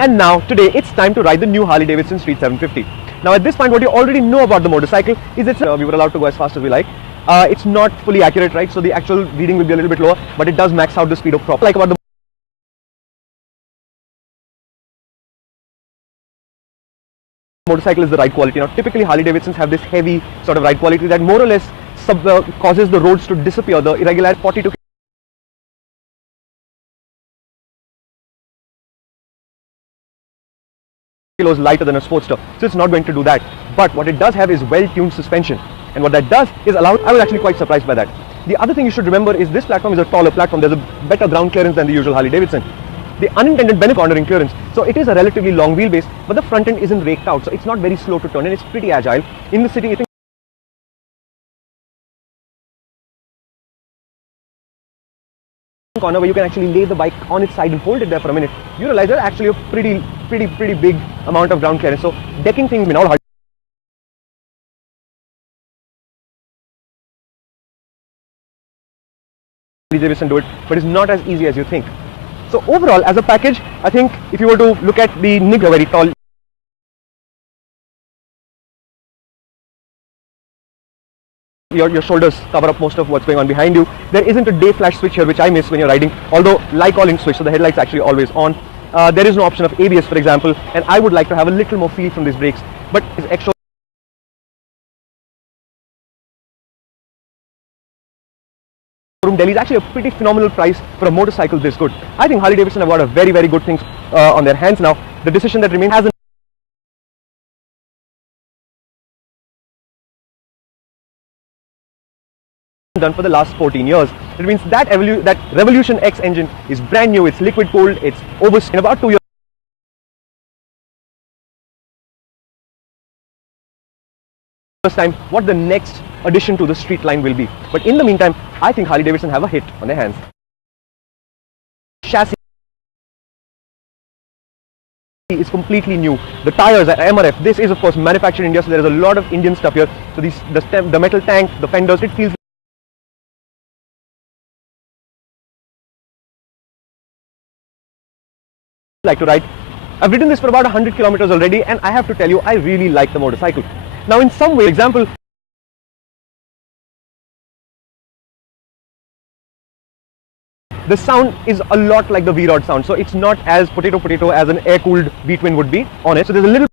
And now today it's time to ride the new Harley-Davidson Street 750. Now at this point what you already know about the motorcycle is we were allowed to go as fast as we like. It's not fully accurate, right? So the actual reading will be a little bit lower, but it does max out the speed of prop. Like about the motorcycle is the ride quality. Now typically Harley-Davidsons have this heavy sort of ride quality that more or less causes the roads to disappear. The irregular 42 kilos lighter than a Sportster, so it's not going to do that. But what it does have is well-tuned suspension, and what that does is I was actually quite surprised by that. The other thing you should remember is this platform is a taller platform. There's a better ground clearance than the usual Harley-Davidson. The unintended benefit cornering clearance, so it is a relatively long wheelbase, but the front end isn't raked out, so it's not very slow to turn, and it's pretty agile. In the city, corner where you can actually lay the bike on its side and hold it there for a minute, you realize there's actually a pretty big amount of ground clearance. So decking things may not hard. Davidson do it, but it's not as easy as you think. So overall, as a package, I think if you were to look at the Nig, very tall, your shoulders cover up most of what's going on behind you. There isn't a day flash switch here, which I miss when you're riding, although like all in switch, so the headlight's actually always on. There is no option of ABS, for example, and I would like to have a little more feel from these brakes, but it's extra. Delhi is actually a pretty phenomenal price for a motorcycle this good. I think Harley-Davidson have got a very good things on their hands now. The decision that remains hasn't done for the last 14 years. It means that Revolution X engine is brand new, it's liquid cooled, it's over in about 2 years time what the next addition to the Street line will be. But in the meantime, I think Harley-Davidson have a hit on their hands. Chassis is completely new. The tires are MRF. This is of course manufactured in India, so there is a lot of Indian stuff here. So the metal tank, the fenders, it feels like to ride. I've ridden this for about 100 kilometers already, and I have to tell you, I really like the motorcycle. Now in some way, for example, the sound is a lot like the V-Rod sound, so it's not as potato as an air-cooled V-twin would be on it. So there's a little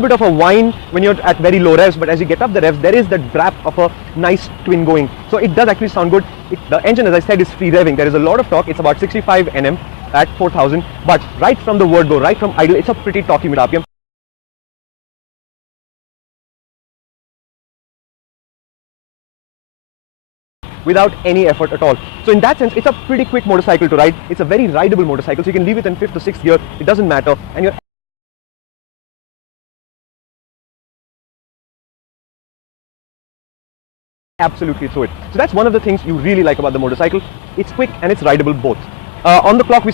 bit of a whine when you're at very low revs, but as you get up the revs, there is that drap of a nice twin going. So it does actually sound good. The engine, as I said, is free revving. There is a lot of torque. It's about 65 Nm at 4000, but right from the word go, right from idle, it's a pretty torquey mid RPM. Without any effort at all. So in that sense, it's a pretty quick motorcycle to ride. It's a very rideable motorcycle, so you can leave it in 5th or 6th gear, it doesn't matter, and you're absolutely through it. So that's one of the things you really like about the motorcycle. It's quick and it's rideable both. On the clock we